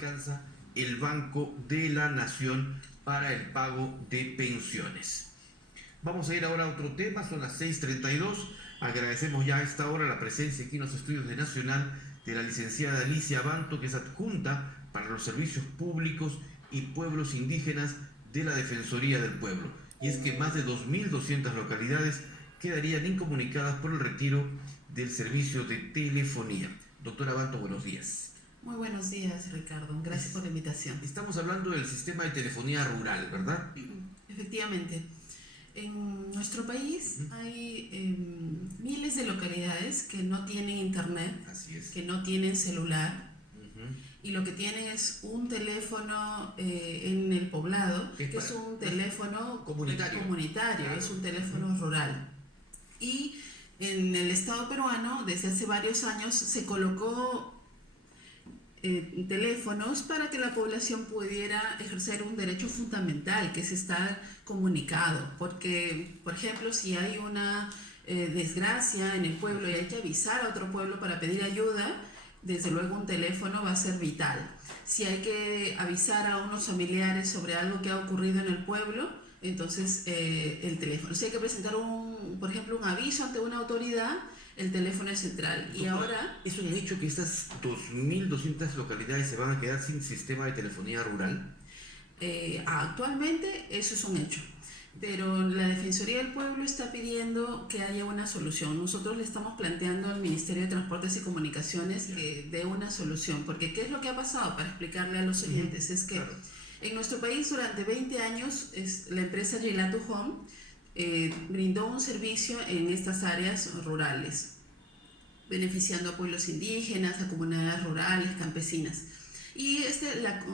alcanza el Banco de la Nación para el pago de pensiones. Vamos a ir ahora a otro tema, son las 6:32. Agradecemos ya a esta hora la presencia aquí en los estudios de Nacional de la licenciada Alicia Abanto, que es adjunta para los servicios públicos y pueblos indígenas de la Defensoría del Pueblo. Y es que más de 2.200 localidades quedarían incomunicadas por el retiro del servicio de telefonía. Doctora Abanto, buenos días. Muy buenos días, Ricardo. Gracias por la invitación. Estamos hablando del sistema de telefonía rural, ¿verdad? Efectivamente, en nuestro país hay miles de localidades que no tienen internet, Así es. que no tienen celular, Uh-huh. y lo que tienen es un teléfono en el poblado, que es un teléfono comunitario, claro. es un teléfono rural. Y en el Estado peruano, desde hace varios años, se colocó teléfonos para que la población pudiera ejercer un derecho fundamental, que es estar comunicado, porque, por ejemplo, si hay una desgracia en el pueblo y hay que avisar a otro pueblo para pedir ayuda, desde luego un teléfono va a ser vital. Si hay que avisar a unos familiares sobre algo que ha ocurrido en el pueblo, entonces el teléfono. Si hay que presentar por ejemplo, un aviso ante una autoridad, el teléfono es central. Y ahora... ¿Es un hecho que estas 2.200 localidades se van a quedar sin sistema de telefonía rural? Actualmente eso es un hecho, pero la Defensoría del Pueblo está pidiendo que haya una solución.Nosotros le estamos planteando al Ministerio de Transportes y Comunicaciones que dé una solución, porque ¿qué es lo que ha pasado? Para explicarle a los oyentes, es que claro, en nuestro país durante 20 años la empresa Gelato Home brindó un servicio en estas áreas rurales, beneficiando a pueblos indígenas, a comunidades rurales, campesinas. Y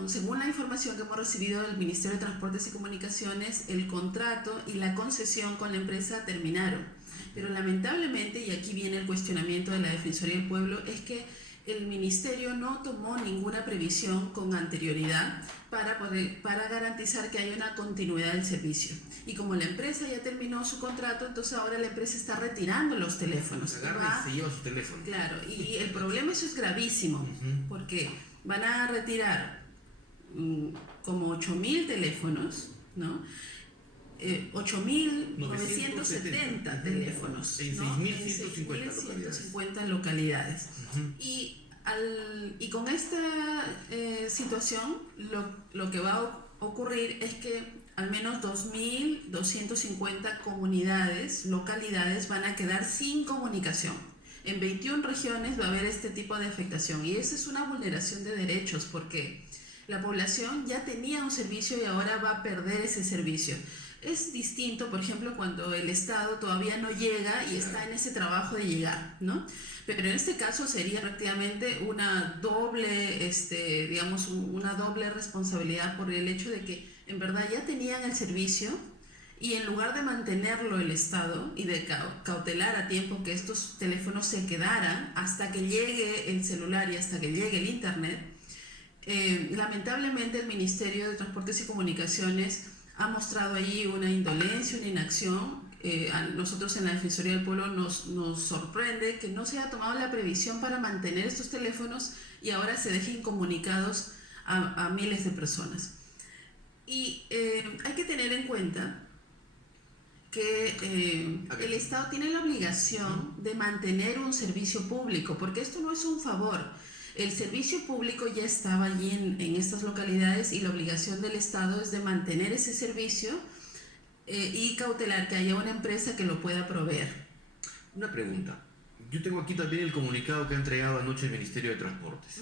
según la información que hemos recibido del Ministerio de Transportes y Comunicaciones, el contrato y la concesión con la empresa terminaron. Pero lamentablemente, y aquí viene el cuestionamiento de la Defensoría del Pueblo, es que el Ministerio no tomó ninguna previsión con anterioridad para garantizar que haya una continuidad del servicio. Y como la empresa ya terminó su contrato, entonces ahora la empresa está retirando los teléfonos. Se agarra y se lleva su teléfono. Claro, y el problema eso es gravísimo, porque van a retirar como 8.000 teléfonos, ¿no? 8.970 teléfonos, en ¿no? 6.150 localidades. Y con esta situación, lo que va a ocurrir es que al menos 2.250 localidades van a quedar sin comunicación. En 21 regiones va a haber este tipo de afectación, y esa es una vulneración de derechos, porque la población ya tenía un servicio y ahora va a perder ese servicio. Es distinto, por ejemplo, cuando el Estado todavía no llega y está en ese trabajo de llegar, ¿no? Pero en este caso sería prácticamente una doble responsabilidad, por el hecho de que en verdad ya tenían el servicio, y en lugar de mantenerlo el Estado y de cautelar a tiempo que estos teléfonos se quedaran hasta que llegue el celular y hasta que llegue el internet, lamentablemente el Ministerio de Transportes y Comunicaciones ha mostrado allí una indolencia, una inacción. A nosotros en la Defensoría del Pueblo nos sorprende que no se haya tomado la previsión para mantener estos teléfonos y ahora se dejen incomunicados a miles de personas. Y hay que tener en cuenta que el Estado tiene la obligación de mantener un servicio público, porque esto no es un favor. El servicio público ya estaba allí en estas localidades, y la obligación del Estado es de mantener ese servicio y cautelar que haya una empresa que lo pueda proveer. Una pregunta. Yo tengo aquí también el comunicado que ha entregado anoche el Ministerio de Transportes.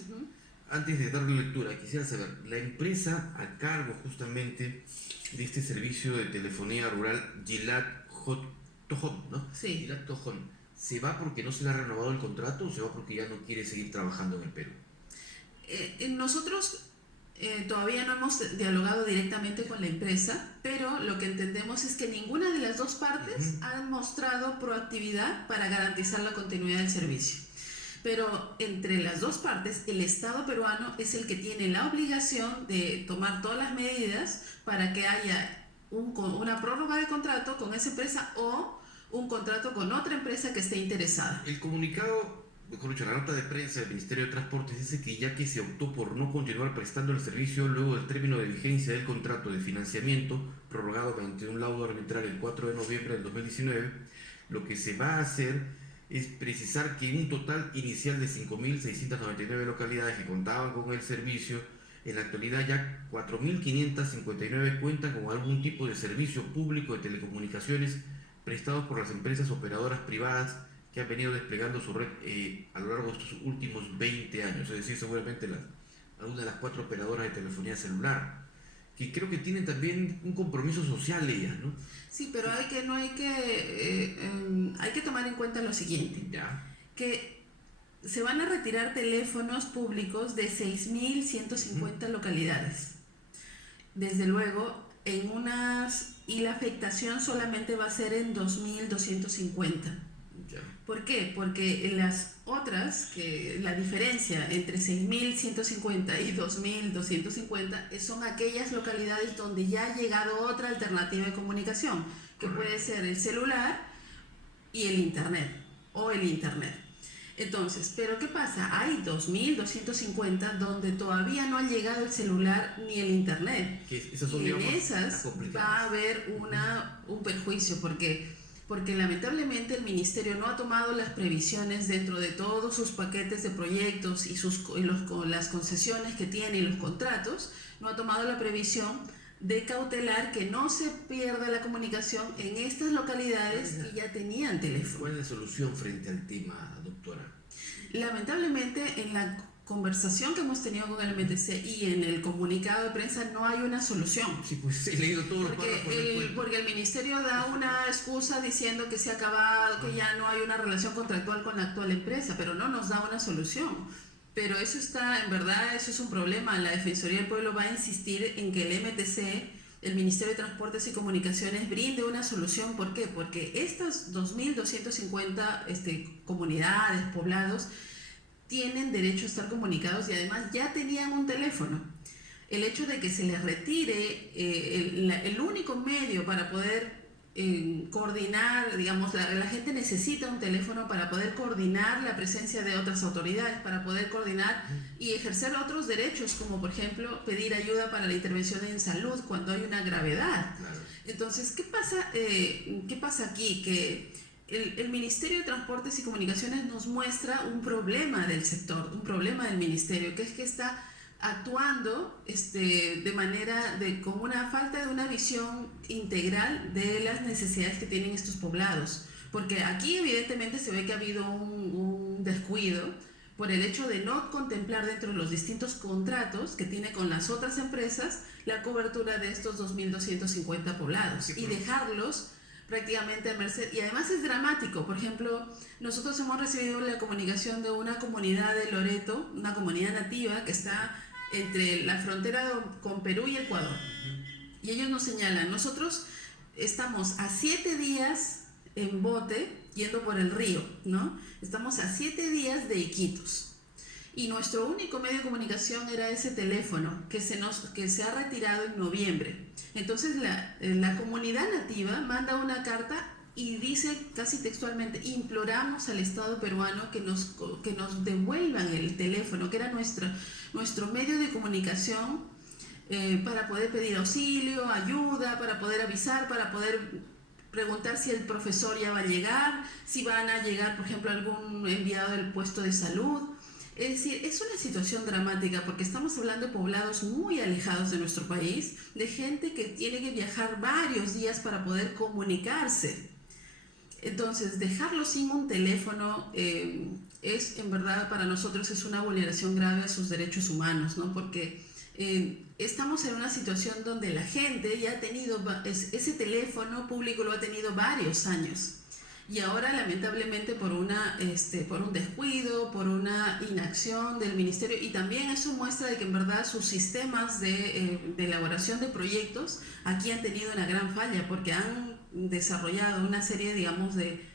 Antes de darle lectura, quisiera saber, la empresa a cargo justamente de este servicio de telefonía rural, Gelato Home, ¿no? Sí. Gelato Home, ¿se va porque no se le ha renovado el contrato o se va porque ya no quiere seguir trabajando en el Perú? Nosotros todavía no hemos dialogado directamente con la empresa, pero lo que entendemos es que ninguna de las dos partes han mostrado proactividad para garantizar la continuidad del servicio. Pero entre las dos partes, el Estado peruano es el que tiene la obligación de tomar todas las medidas para que haya una prórroga de contrato con esa empresa o un contrato con otra empresa que esté interesada. El comunicado mejor dicho, la nota de prensa del Ministerio de Transportes dice que ya que se optó por no continuar prestando el servicio luego del término de vigencia del contrato de financiamiento, prorrogado mediante un laudo arbitral el 4 de noviembre del 2019, lo que se va a hacer es precisar que un total inicial de 5.699 localidades que contaban con el servicio, en la actualidad ya 4.559 cuentan con algún tipo de servicio público de telecomunicaciones prestados por las empresas operadoras privadas que han venido desplegando su red a lo largo de estos últimos 20 años, es decir, seguramente algunas de las 4 operadoras de telefonía celular, que creo que tienen también un compromiso social ellas, ¿no? Sí, pero hay que tomar en cuenta lo siguiente, Ya. que se van a retirar teléfonos públicos de 6.150 localidades. Desde luego, y la afectación solamente va a ser en 2.250. Ya. ¿Por qué? Porque en las otras, que la diferencia entre 6.150 y 2.250 son aquellas localidades donde ya ha llegado otra alternativa de comunicación, que puede ser el celular y el internet, o el internet. Entonces, ¿pero qué pasa? Hay 2.250 donde todavía no ha llegado el celular ni el internet. Esas son, y digamos, en esas va a haber un perjuicio, porque lamentablemente el ministerio no ha tomado las previsiones dentro de todos sus paquetes de proyectos y las concesiones que tiene y los contratos, no ha tomado la previsión de cautelar que no se pierda la comunicación en estas localidades que ya tenían teléfono. ¿Cuál es la solución frente al tema, doctora? Lamentablemente, en la conversación que hemos tenido con el MTC y en el comunicado de prensa no hay una solución. Sí, pues he leído todos los párrafos. Porque el ministerio da una excusa diciendo que se ha acabado, que ya no hay una relación contractual con la actual empresa, pero no nos da una solución. Pero eso está, en verdad, eso es un problema. La Defensoría del Pueblo va a insistir en que el MTC, el Ministerio de Transportes y Comunicaciones, brinde una solución. ¿Por qué? Porque estas 2.250 comunidades, poblados, tienen derecho a estar comunicados y además ya tenían un teléfono. El hecho de que se les retire el único medio para poder coordinar, digamos, la gente necesita un teléfono para poder coordinar la presencia de otras autoridades, para poder coordinar y ejercer otros derechos, como por ejemplo pedir ayuda para la intervención en salud cuando hay una gravedad. Claro. Entonces, ¿qué pasa aquí? Que el Ministerio de Transportes y Comunicaciones nos muestra un problema del sector, un problema del ministerio, que es que está actuando con una falta de una visión integral de las necesidades que tienen estos poblados. Porque aquí evidentemente se ve que ha habido un descuido por el hecho de no contemplar dentro de los distintos contratos que tiene con las otras empresas la cobertura de estos 2.250 poblados, sí, y dejarlos prácticamente a merced. Y además es dramático. Por ejemplo, nosotros hemos recibido la comunicación de una comunidad de Loreto, una comunidad nativa que está entre la frontera con Perú y Ecuador. Y ellos nos señalan, nosotros estamos a 7 días en bote yendo por el río, ¿no? Estamos a 7 días de Iquitos. Y nuestro único medio de comunicación era ese teléfono que se ha retirado en noviembre. Entonces la comunidad nativa manda una carta y dice casi textualmente: imploramos al Estado peruano que nos devuelvan el teléfono, que era nuestro medio de comunicación, para poder pedir auxilio, ayuda, para poder avisar, para poder preguntar si el profesor ya va a llegar, si van a llegar, por ejemplo, algún enviado del puesto de salud. Es decir, es una situación dramática porque estamos hablando de poblados muy alejados de nuestro país, de gente que tiene que viajar varios días para poder comunicarse. Entonces, dejarlos sin un teléfono es, en verdad, para nosotros es una vulneración grave a sus derechos humanos, ¿no? Porque estamos en una situación donde la gente ya ha tenido ese teléfono público, lo ha tenido varios años. Y ahora, lamentablemente, por un descuido, por una inacción del ministerio, y también eso muestra de que en verdad sus sistemas de elaboración de proyectos aquí han tenido una gran falla, porque han desarrollado una serie, digamos, de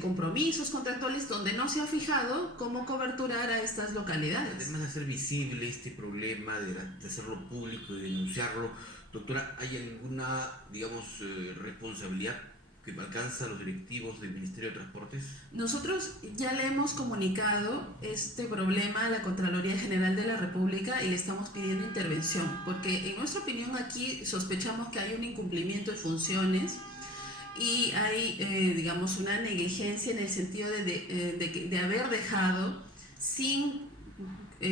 compromisos contractuales donde no se ha fijado cómo coberturar a estas localidades. Además de hacer visible este problema, de hacerlo público y denunciarlo, doctora, ¿hay alguna, digamos, responsabilidad que alcanza a los directivos del Ministerio de Transportes? Nosotros ya le hemos comunicado este problema a la Contraloría General de la República y le estamos pidiendo intervención, porque en nuestra opinión aquí sospechamos que hay un incumplimiento de funciones y hay, digamos, una negligencia en el sentido de haber dejado sin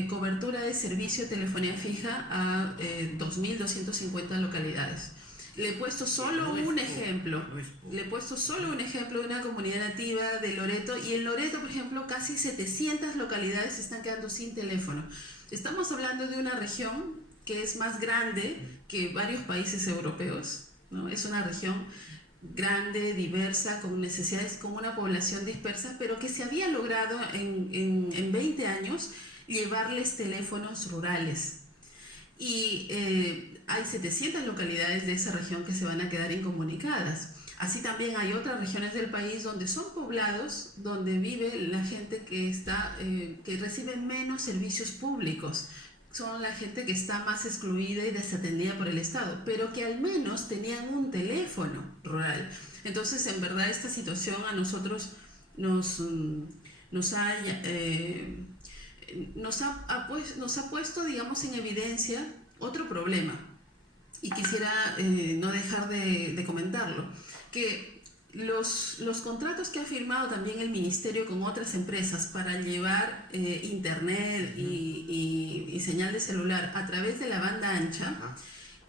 cobertura de servicio de telefonía fija a 2.250 localidades. Le he puesto solo un ejemplo. Le he puesto solo un ejemplo de una comunidad nativa de Loreto, y en Loreto, por ejemplo, casi 700 localidades se están quedando sin teléfono. Estamos hablando de una región que es más grande que varios países europeos, ¿no? Es una región grande, diversa, con necesidades, con una población dispersa, pero que se había logrado en 20 años llevarles teléfonos rurales. Y hay 700 localidades de esa región que se van a quedar incomunicadas. Así también hay otras regiones del país donde son poblados, donde vive la gente que recibe menos servicios públicos. Son la gente que está más excluida y desatendida por el Estado, pero que al menos tenían un teléfono rural. Entonces, en verdad, esta situación a nosotros nos ha puesto, digamos, en evidencia otro problema, y quisiera no dejar de comentarlo, que los contratos que ha firmado también el Ministerio con otras empresas para llevar internet y señal de celular a través de la banda ancha,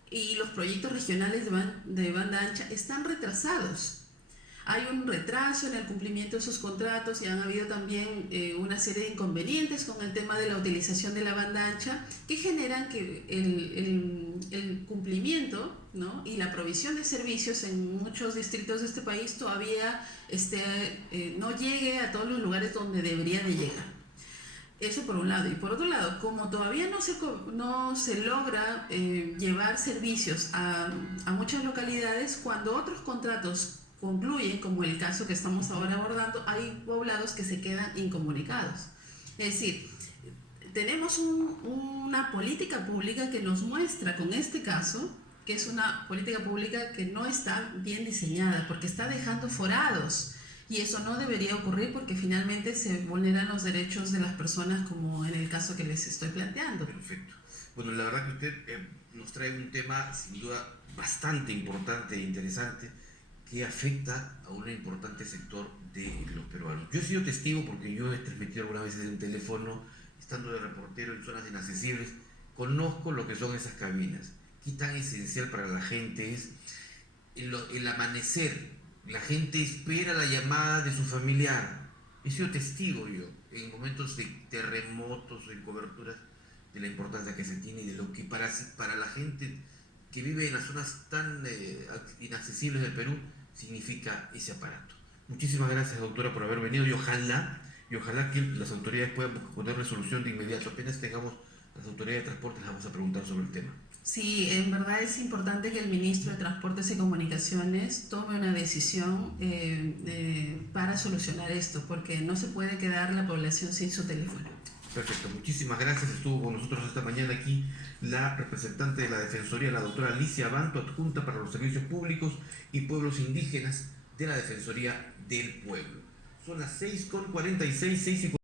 y los proyectos regionales de banda ancha están retrasados. Hay un retraso en el cumplimiento de esos contratos, y han habido también una serie de inconvenientes con el tema de la utilización de la banda ancha, que generan que el cumplimiento, ¿no?, y la provisión de servicios en muchos distritos de este país todavía no llegue a todos los lugares donde debería de llegar. Eso por un lado. Y por otro lado, como todavía no se logra llevar servicios a muchas localidades, cuando otros contratos concluyen, como el caso que estamos ahora abordando, hay poblados que se quedan incomunicados. Es decir, tenemos una política pública que nos muestra con este caso que es una política pública que no está bien diseñada, porque está dejando forados, y eso no debería ocurrir, porque finalmente se vulneran los derechos de las personas, como en el caso que les estoy planteando. Perfecto. Bueno, la verdad que usted nos trae un tema sin duda bastante importante e interesante, que afecta a un importante sector de los peruanos. Yo he sido testigo, porque yo he transmitido algunas veces en teléfono, estando de reportero en zonas inaccesibles, conozco lo que son esas cabinas. Qué tan esencial para la gente es el amanecer. La gente espera la llamada de su familiar. He sido testigo yo, en momentos de terremotos o en coberturas, de la importancia que se tiene y de lo que para la gente que vive en las zonas tan inaccesibles del Perú significa ese aparato. Muchísimas gracias, doctora, por haber venido, y ojalá que las autoridades puedan poner resolución de inmediato. Apenas tengamos las autoridades de transporte, les vamos a preguntar sobre el tema. Sí, en verdad es importante que el ministro de Transportes y Comunicaciones tome una decisión para solucionar esto, porque no se puede quedar la población sin su teléfono. Perfecto, muchísimas gracias. Estuvo con nosotros esta mañana aquí la representante de la Defensoría, la doctora Alicia Abanto, adjunta para los servicios públicos y pueblos indígenas de la Defensoría del Pueblo. Son las 6:46, 6:50.